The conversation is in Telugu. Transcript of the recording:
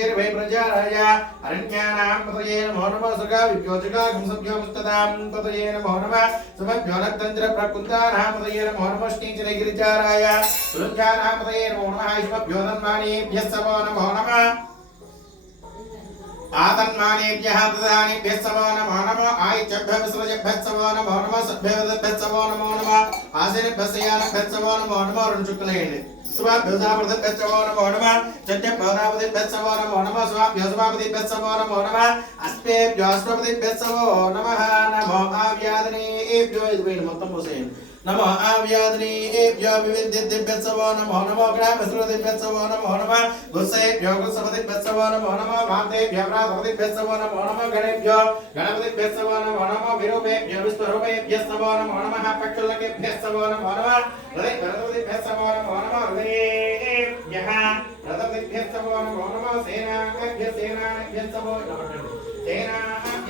శ్రీర్భై ప్రజారాయ అరణ్యానాం తతయే నమో నమ సుగా విద్యోతిగా గుంసభ్యోముస్తదాం తతయే నమో నమ సమభ్యో నక్తంత్ర ప్రకుందానాం తతయే నమో నమో నమ. ఆతన్మానేభ్య ప్రధానిభ్య సమో నమో నమ ఆయుభ్య విశ్రజభ్య సమో నమో నమ సభ్యభ్య సమో నమో నమ ఆశీర్భ్య శయానభ్య సమో నమో నమ రెండు చుక్కలేయండి శుభాభ్యుజాపృతిభ్య సమో నమో నమ చత్య పౌరాపతిభ్య సమో నమో నమ శుభాభ్య एभ्यो यजुर्वेदमत्तं वसेन। नमो आव्यादिनी एभ्यो विविद्येभ्यः नमो नमो ग्रामश्रुतिभ्यः नमो नमः गुस्सेभ्यो गुस्सपतिभ्यः नमो नमो भातेभ्यो भ्रातपतिभ्यः नमो नमो गणेभ्यो गणपतिभ्यः नमो नमो विरूपेभ्यो विश्वरूपेभ्यः नमो नमः पक्षुलकेभ्यः नमो नमः हृदयभरतपतिभ्यः नमो नमो हृदयेभ्यः रथपतिभ्यः नमो नमो सेनाभ्यः सेनाभ्यः नमो सेनाभ्यः